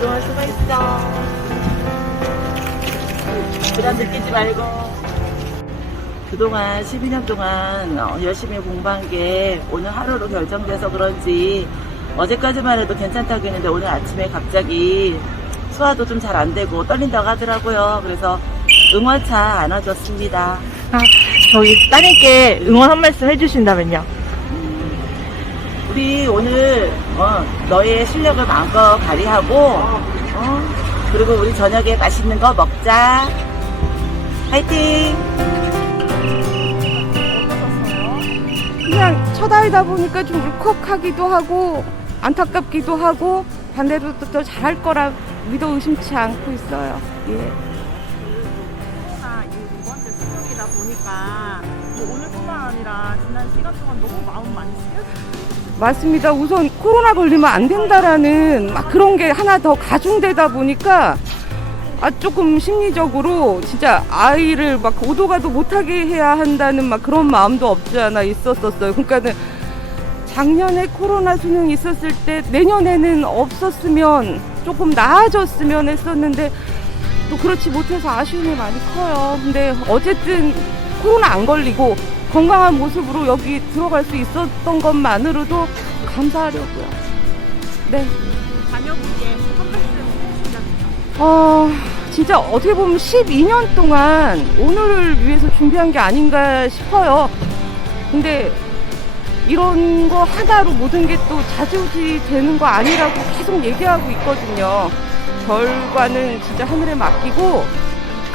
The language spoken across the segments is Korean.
그동안 수고했어. 부담 느끼지 말고. 그동안 12년 동안 어, 열심히 공부한 게 오늘 하루로 결정돼서 그런지 어제까지만 해도 괜찮다고 했는데 오늘 아침에 갑자기 소화도 좀 잘 안 되고 떨린다고 하더라고요. 그래서 응원차 안아줬습니다. 아, 저희 따님께 응원 한 말씀 해주신다면요. 우리 오늘 어, 너의 실력을 마음껏 발휘하고 어, 그리고 우리 저녁에 맛있는 거 먹자. 화이팅! 그냥 첫 아이다 보니까 좀 울컥하기도 하고 안타깝기도 하고 반대로 또, 또 잘할 거라 믿어 의심치 않고 있어요. 예. 코로나 이 번째 수능이다 보니까 뭐 오늘뿐만 아니라 지난 시간 동안 너무 마음 많이 쓰여 맞습니다. 우선 코로나 걸리면 안 된다라는 막 그런 게 하나 더 가중되다 보니까 아 조금 심리적으로 진짜 아이를 막 오도가도 못하게 해야 한다는 막 그런 마음도 없지 않아 있었었어요. 그러니까는 작년에 코로나 수능 있었을 때 내년에는 없었으면 조금 나아졌으면 했었는데 또 그렇지 못해서 아쉬움이 많이 커요. 근데 어쨌든 코로나 안 걸리고 건강한 모습으로 여기 들어갈 수 있었던 것만으로도 감사하려고요. 네. 자녀분께 한 말씀. 어, 진짜 어떻게 보면 12년 동안 오늘을 위해서 준비한 게 아닌가 싶어요. 근데 이런 거 하나로 모든 게 또 자주지 되는 거 아니라고 계속 얘기하고 있거든요. 결과는 진짜 하늘에 맡기고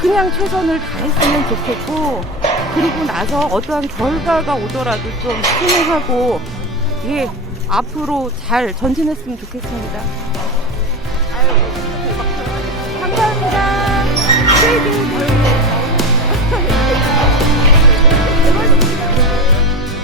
그냥 최선을 다했으면 좋겠고 그리고 나서 어떠한 결과가 오더라도 좀 순응하고 예 앞으로 잘 전진했으면 좋겠습니다. 감사합니다. 세이딩